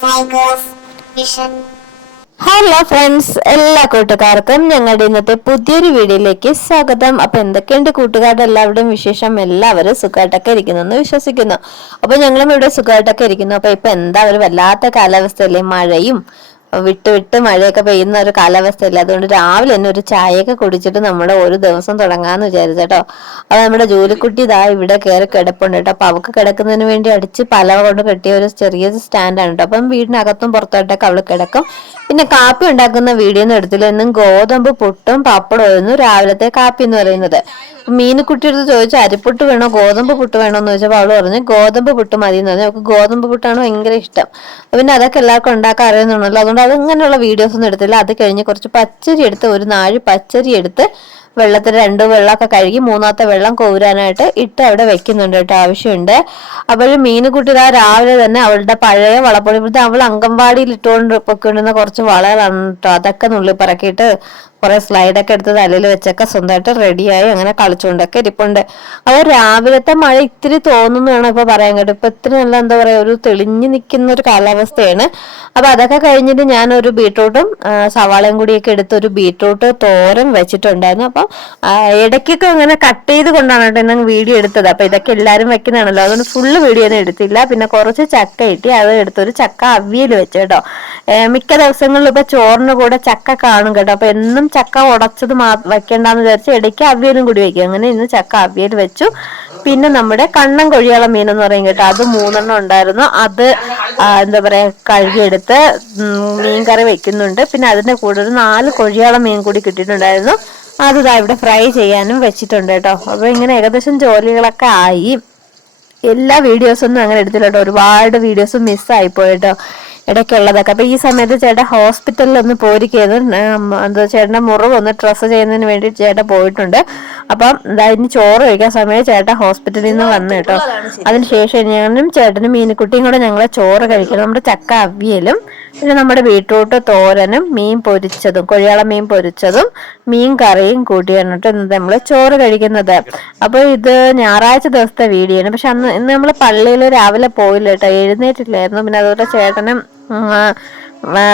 Hello friends, എല്ലാ കൂട്ടുകാർക്കും ഞങ്ങളുടെ ഇന്നത്തെ പുതിയൊരു വീഡിയോയിലേക്ക് സ്വാഗതം. അപ്പൊ എന്തൊക്കെയുണ്ട് കൂട്ടുകാരുടെ എല്ലാവരുടെയും വിശേഷം? എല്ലാവരും സുഖമായിട്ടൊക്കെ ഇരിക്കുന്നു എന്ന് വിശ്വസിക്കുന്നു. അപ്പൊ ഞങ്ങളും ഇവിടെ സുഖമായിട്ടൊക്കെ ഇരിക്കുന്നു. അപ്പൊ ഇപ്പൊ എന്താ ഒരു വല്ലാത്ത കാലാവസ്ഥയല്ലേ, മഴയും വിട്ട് വിട്ട് മഴയൊക്കെ പെയ്യുന്ന ഒരു കാലാവസ്ഥയല്ലേ. അതുകൊണ്ട് രാവിലെ തന്നെ ഒരു ചായയൊക്കെ കുടിച്ചിട്ട് നമ്മുടെ ഒരു ദിവസം തുടങ്ങാന്ന് വിചാരിച്ചേട്ടോ. അപ്പൊ നമ്മുടെ ജോലിക്കുട്ടി ഇതാ ഇവിടെ കയറി കിടപ്പുണ്ട് കേട്ടോ. അപ്പൊ അവൾക്ക് കിടക്കുന്നതിന് വേണ്ടി അടിച്ച് പലവ കൊണ്ട് കെട്ടിയ ഒരു ചെറിയ സ്റ്റാൻഡാണ് കേട്ടോ. അപ്പം വീടിനകത്തും പുറത്തോട്ടൊക്കെ അവള് കിടക്കും. പിന്നെ കാപ്പി ഉണ്ടാക്കുന്ന വീഡിയോ ഒന്നും എടുത്തില്ല. എന്നും ഗോതമ്പ് പുട്ടും പപ്പടമായിരുന്നു രാവിലത്തെ കാപ്പി എന്ന് പറയുന്നത്. മീനുകുട്ടിയുടെ ചോദിച്ചു അരിപ്പുട്ട് വേണോ ഗോതമ്പ് പുട്ട് വേണോ എന്ന് ചോദിച്ചപ്പോൾ അവള് പറഞ്ഞു ഗോതമ്പ് പുട്ട് മതി എന്ന് പറഞ്ഞു. അവൾക്ക് ഗോതമ്പ് പുട്ടാണ് ഭയങ്കര ഇഷ്ടം. പിന്നെ അതൊക്കെ എല്ലാവർക്കും ഉണ്ടാക്കാൻ അറിയുന്നുണ്ടല്ലോ, അതുകൊണ്ട് അത് ഇങ്ങനെയുള്ള വീഡിയോസ് ഒന്നും എടുത്തില്ല. അത് കഴിഞ്ഞ് കുറച്ച് പച്ചരി എടുത്ത്, ഒരു നാഴി പച്ചരി എടുത്ത് വെള്ളത്തിൽ 2 വെള്ളമൊക്കെ കഴുകി മൂന്നാമത്തെ വെള്ളം കോരാനായിട്ട് ഇട്ട് അവിടെ വെക്കുന്നുണ്ട് കേട്ടോ, ആവശ്യമുണ്ട്. അപ്പോൾ മീനുകുട്ടി രാവിലെ തന്നെ അവളുടെ പഴയ വളപ്പൊടി, അവൾ അംഗൻവാടിയിൽ ഇട്ടുകൊണ്ട് പൊക്കൊണ്ടിരുന്ന കുറച്ച് വളകളാണ് കേട്ടോ, അതൊക്കെ നുള്ളി പറക്കിയിട്ട് കുറെ സ്ലൈഡൊക്കെ എടുത്ത് തലയിൽ വെച്ചൊക്കെ സ്വന്തമായിട്ട് റെഡിയായി അങ്ങനെ കളിച്ചുകൊണ്ടൊക്കെ ഇരിപ്പുണ്ട്. അപ്പോൾ രാവിലത്തെ മഴ ഇത്തിരി തോന്നുന്നു വേണം ഇപ്പൊ പറയാൻ കേട്ടോ. ഇപ്പൊ ഇത്തിരി നല്ല എന്താ പറയാ, ഒരു തെളിഞ്ഞു നിൽക്കുന്ന ഒരു കാലാവസ്ഥയാണ്. അപ്പൊ അതൊക്കെ കഴിഞ്ഞിട്ട് ഞാൻ ഒരു ബീട്രൂട്ടും സവാളയും കൂടിയൊക്കെ എടുത്ത് ഒരു ബീട്രൂട്ട് തോരൻ വെച്ചിട്ടുണ്ടായിരുന്നു. അപ്പൊ ഇടയ്ക്കൊക്കെ അങ്ങനെ കട്ട് ചെയ്ത് കൊണ്ടാണ് കേട്ടോ ഇന്ന് വീഡിയോ എടുത്തത്. അപ്പൊ ഇതൊക്കെ എല്ലാവരും വെക്കുന്നതാണല്ലോ, അതുകൊണ്ട് ഫുള്ള് വീഡിയോ ഒന്നും എടുത്തില്ല. പിന്നെ കുറച്ച് ചക്ക ഇട്ടി അത് എടുത്തൊരു ചക്ക അവിയൽ വെച്ചു കേട്ടോ. മിക്ക ദിവസങ്ങളിലും ഇപ്പൊ ചോറിന് കൂടെ ചക്ക കാണും കേട്ടോ. അപ്പൊ എന്നും ചക്ക ഉടച്ചത് വെക്കേണ്ടെന്ന് വിചാരിച്ച് ഇടയ്ക്ക് അവിയലും കൂടി വെക്കും. അങ്ങനെ ഇന്ന് ചക്ക അവിയൽ വെച്ചു. പിന്നെ നമ്മുടെ കണ്ണൻ കൊഴിയാള മീൻ എന്ന് പറയും കേട്ടോ, അത് 3 ഉണ്ടായിരുന്നു. അത് എന്താ പറയാ കഴുകിയെടുത്ത് മീൻ കറി വെക്കുന്നുണ്ട്. പിന്നെ അതിന്റെ കൂടെ ഒരു 4 കൊഴിയാള മീൻ കൂടി കിട്ടിയിട്ടുണ്ടായിരുന്നു. അത് ഇവിടെ ഫ്രൈ ചെയ്യാനും വെച്ചിട്ടുണ്ട് കേട്ടോ. അപ്പൊ ഇങ്ങനെ ഏകദേശം ജോലികളൊക്കെ ആയി. എല്ലാ വീഡിയോസൊന്നും അങ്ങനെ എടുത്തില്ല കേട്ടോ, ഒരുപാട് വീഡിയോസ് മിസ്സായി പോയിട്ടോ ഇടയ്ക്കുള്ളതൊക്കെ. അപ്പൊ ഈ സമയത്ത് ചേട്ടൻ ഹോസ്പിറ്റലിൽ ഒന്ന് പോയിരിക്കുന്നത്, എന്താ ചേട്ടന്റെ മുറിവ് ഒന്ന് ഡ്രസ്സ് ചെയ്യുന്നതിന് വേണ്ടി ചേട്ടൻ പോയിട്ടുണ്ട്. അപ്പം ഇനി ചോറ് കഴിക്കാൻ സമയം ചേട്ടൻ ഹോസ്പിറ്റലിൽ നിന്ന് വന്നു കേട്ടോ. അതിനുശേഷം ഞാനും ചേട്ടനും മീനുകുട്ടിയും കൂടെ ഞങ്ങളെ ചോറ് കഴിക്കണം. നമ്മുടെ ചക്ക അവിയലും പിന്നെ നമ്മുടെ ബീട്രൂട്ട് തോരനും മീൻ പൊരിച്ചതും കൊഴിയാള മീൻ പൊരിച്ചതും മീൻ കറിയും കൂട്ടിയാണ് കേട്ടോ ഇന്ന് നമ്മൾ ചോറ് കഴിക്കുന്നത്. അപ്പൊ ഇത് ഞായറാഴ്ച ദിവസത്തെ വീഡിയോ ആണ്. പക്ഷെ ഇന്ന് നമ്മൾ പള്ളിയിൽ രാവിലെ പോയില്ല കേട്ടോ, എഴുന്നേറ്റില്ലായിരുന്നു. പിന്നെ അതുപോലെ ചേട്ടനും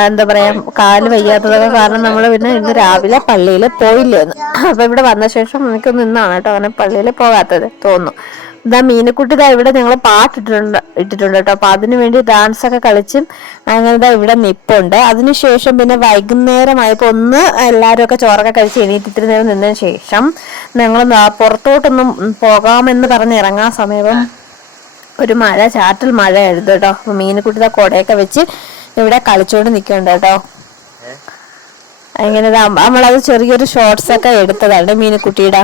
എന്താ പറയാ കാല് വയ്യാത്തതൊക്കെ കാരണം നമ്മൾ പിന്നെ ഇന്ന് രാവിലെ പള്ളിയിൽ പോയില്ലേന്ന്. അപ്പൊ ഇവിടെ വന്ന ശേഷം എനിക്കൊന്ന് ഇന്നാണ് കേട്ടോ അങ്ങനെ പള്ളിയിൽ പോകാത്തത് തോന്നുന്നു. ഇതാ മീനുകുട്ടി ഇവിടെ ഞങ്ങൾ ഇട്ടിട്ടുണ്ട് കേട്ടോ. അപ്പൊ അതിനു വേണ്ടി ഡാൻസ് ഒക്കെ കളിച്ചും അങ്ങനെ ഇവിടെ നിപ്പുണ്ട്. അതിനുശേഷം പിന്നെ വൈകുന്നേരമായപ്പോ ഒന്ന് എല്ലാവരും ഒക്കെ ചോറൊക്കെ കഴിച്ച് എണീറ്റിത്തിരി നേരം നിന്നതിന് ശേഷം ഞങ്ങൾ പുറത്തോട്ടൊന്നും പോകാമെന്ന് പറഞ്ഞ് ഇറങ്ങാൻ സമയം ഒരു ചാറ്റൽ മഴയായിരുന്നു കേട്ടോ. അപ്പൊ മീനുകുട്ടി കൊടയൊക്കെ വെച്ച് ഇവിടെ കളിച്ചോണ്ട് നിൽക്കുന്നുണ്ട് കേട്ടോ. അങ്ങനെ നമ്മളത് ചെറിയൊരു ഷോർട്സ് ഒക്കെ എടുത്തതാണ് മീനുകുട്ടിയുടെ.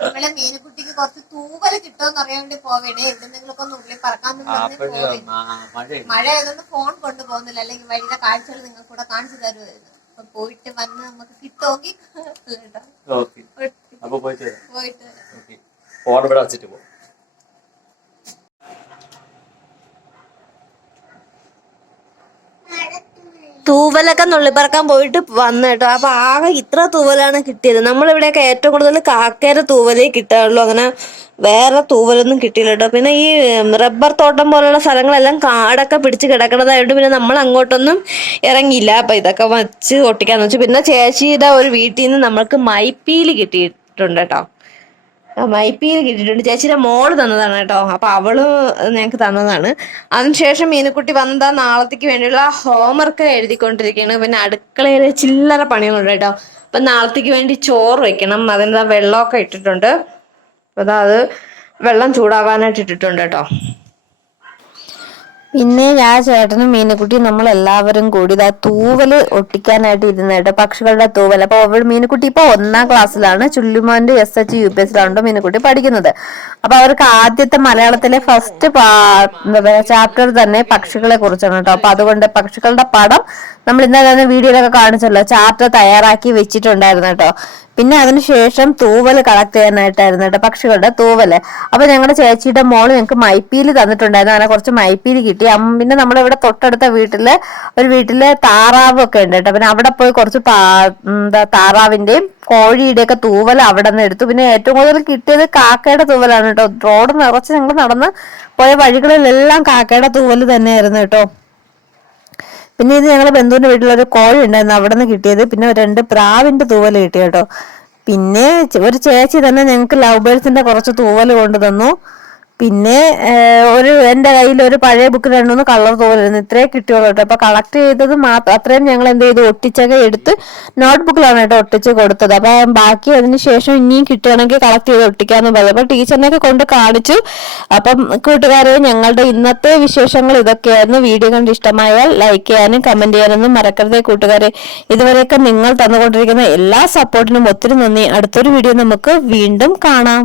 നമ്മളെ മീനുകുട്ടിക്ക് കുറച്ച് തൂവല് കിട്ടുമെന്ന് അറിയാൻ വേണ്ടി പോവേണേ. എന്തെങ്കിലുമൊക്കെ ഒന്ന് ഉള്ളിൽ പറക്കാൻ മഴ ആയതുകൊണ്ട് ഫോൺ കൊണ്ടുപോകുന്നില്ല, അല്ലെങ്കിൽ വഴിയുടെ കാഴ്ചകൾ നിങ്ങൾക്ക് കൂടെ കാണിച്ചു തരുമായിരുന്നു. അപ്പൊ പോയിട്ട് വന്ന് നമുക്ക് കിട്ടുമെങ്കിൽ പോയിട്ട് തൂവലൊക്കെ നുള്ളിപ്പറക്കാൻ പോയിട്ട് വന്നു കേട്ടോ. അപ്പൊ ആകെ ഇത്ര തൂവലാണ് കിട്ടിയത്. നമ്മളിവിടെയൊക്കെ ഏറ്റവും കൂടുതൽ കാക്കയുടെ തൂവലേ കിട്ടാറുള്ളൂ, അങ്ങനെ വേറെ തൂവലൊന്നും കിട്ടിയില്ല കേട്ടോ. പിന്നെ ഈ റബ്ബർ തോട്ടം പോലുള്ള സ്ഥലങ്ങളെല്ലാം കാടൊക്കെ പിടിച്ച് കിടക്കണതായിട്ട് പിന്നെ നമ്മൾ അങ്ങോട്ടൊന്നും ഇറങ്ങിയില്ല. അപ്പൊ ഇതൊക്കെ വച്ച് ഒട്ടിക്കാന്ന് വെച്ചു. പിന്നെ ചേച്ചിയുടെ ഒരു വീട്ടിൽ നിന്ന് നമ്മൾക്ക് മൈപ്പീല് കിട്ടിയിട്ടുണ്ട് കേട്ടോ. മൈപ്പീൽ കിട്ടിയിട്ടുണ്ട്, ചേച്ചിയുടെ മോള് തന്നതാണ് കേട്ടോ. അപ്പൊ അവള് ഞങ്ങക്ക് തന്നതാണ്. അതിനുശേഷം മീനുകുട്ടി വന്നതാ നാളത്തേക്ക് വേണ്ടിയുള്ള ഹോംവർക്ക് എഴുതിക്കൊണ്ടിരിക്കുകയാണ്. പിന്നെ അടുക്കളയില് ചില്ലറ പണികളുണ്ട് കേട്ടോ. അപ്പൊ നാളത്തേക്ക് വേണ്ടി ചോറ് വെക്കണം. അതിൻ്റെ വെള്ളമൊക്കെ ഇട്ടിട്ടുണ്ട്. അപ്പൊ അത് വെള്ളം ചൂടാവാനായിട്ട് ഇട്ടിട്ടുണ്ട് കേട്ടോ. പിന്നെ ഞാൻ ചേട്ടനും മീനുകുട്ടിയും നമ്മൾ എല്ലാവരും കൂടി തൂവല് ഒട്ടിക്കാനായിട്ട് ഇരുന്നേട്ടോ, പക്ഷികളുടെ തൂവൽ. അപ്പൊ മീനുകുട്ടി ഇപ്പൊ 1ാം ക്ലാസ്സിലാണ്. ചുള്ളിമോന്റെ SH UPSലാണ് മീനുകുട്ടി പഠിക്കുന്നത്. അപ്പൊ അവർക്ക് ആദ്യത്തെ മലയാളത്തിലെ ഫസ്റ്റ് ചാപ്റ്റർ തന്നെ പക്ഷികളെ കുറിച്ചാണ് കേട്ടോ. അപ്പൊ അതുകൊണ്ട് പക്ഷികളുടെ പടം നമ്മൾ ഇന്നലെ വീഡിയോയിലൊക്കെ കാണിച്ചല്ലോ, ചാർട്ട് തയ്യാറാക്കി വെച്ചിട്ടുണ്ടായിരുന്നു കേട്ടോ. പിന്നെ അതിനുശേഷം തൂവൽ കളക്ട് ചെയ്യാനായിട്ടായിരുന്നു കേട്ടോ, പക്ഷികളുടെ തൂവല്. അപ്പൊ ഞങ്ങളുടെ ചേച്ചിയുടെ മോള് ഞങ്ങൾക്ക് മൈപ്പീല് തന്നിട്ടുണ്ടായിരുന്നു. അങ്ങനെ കുറച്ച് മൈപ്പീല് കിട്ടി. പിന്നെ നമ്മുടെ ഇവിടെ തൊട്ടടുത്ത ഒരു വീട്ടില് താറാവ് ഒക്കെ ഉണ്ട് കേട്ടോ. പിന്നെ അവിടെ പോയി കുറച്ച് താറാവിന്റെയും കോഴിയുടെ ഒക്കെ തൂവൽ അവിടെ നിന്ന് എടുത്തു. പിന്നെ ഏറ്റവും കൂടുതൽ കിട്ടിയത് കാക്കയുടെ തൂവലാണ് കേട്ടോ. റോഡ് നിറച്ച് ഞങ്ങൾ നടന്ന് പോയ വഴികളിലെല്ലാം കാക്കയുടെ തൂവൽ തന്നെയായിരുന്നു കേട്ടോ. പിന്നെ ഇത് ഞങ്ങളുടെ ബന്ധുവിന്റെ വീട്ടിലൊരു കോഴി ഉണ്ടായിരുന്നു, അവിടെ നിന്ന് കിട്ടിയത്. പിന്നെ 2 പ്രാവിന്റെ തൂവൽ കിട്ടി കേട്ടോ. പിന്നെ ഒരു ചേച്ചി തന്നെ ഞങ്ങൾക്ക് ലവ് ബേർഡ്സിന്റെ കുറച്ച് തൂവൽ കൊണ്ടു തന്നു. പിന്നെ എന്റെ കയ്യിൽ ഒരു പഴയ ബുക്ക് 2 കളർ തൂവലായിരുന്നു. ഇത്രേ കിട്ടിയുള്ളൂ കേട്ടോ. അപ്പൊ കളക്ട് ചെയ്തത് മാത്രം അത്രയും ഞങ്ങൾ എന്ത് ചെയ്തു, ഒട്ടിച്ചൊക്കെ എടുത്ത് നോട്ട്ബുക്കിലാണ് കേട്ടോ ഒട്ടിച്ച് കൊടുത്തത്. അപ്പൊ ബാക്കി അതിന് ശേഷം ഇനിയും കിട്ടുകയാണെങ്കിൽ കളക്ട് ചെയ്ത് ഒട്ടിക്കാന്ന് പറഞ്ഞു. അപ്പൊ ടീച്ചറിനെയൊക്കെ കൊണ്ട് കാണിച്ചു. അപ്പം കൂട്ടുകാരെ, ഞങ്ങളുടെ ഇന്നത്തെ വിശേഷങ്ങൾ ഇതൊക്കെയായിരുന്നു. വീഡിയോ കണ്ട് ഇഷ്ടമായാൽ ലൈക്ക് ചെയ്യാനും കമന്റ് ചെയ്യാനൊന്നും മറക്കരുതേ കൂട്ടുകാരെ. ഇതുവരെയൊക്കെ നിങ്ങൾ തന്നുകൊണ്ടിരിക്കുന്ന എല്ലാ സപ്പോർട്ടിനും ഒത്തിരി നന്ദി. അടുത്തൊരു വീഡിയോ നമുക്ക് വീണ്ടും കാണാം.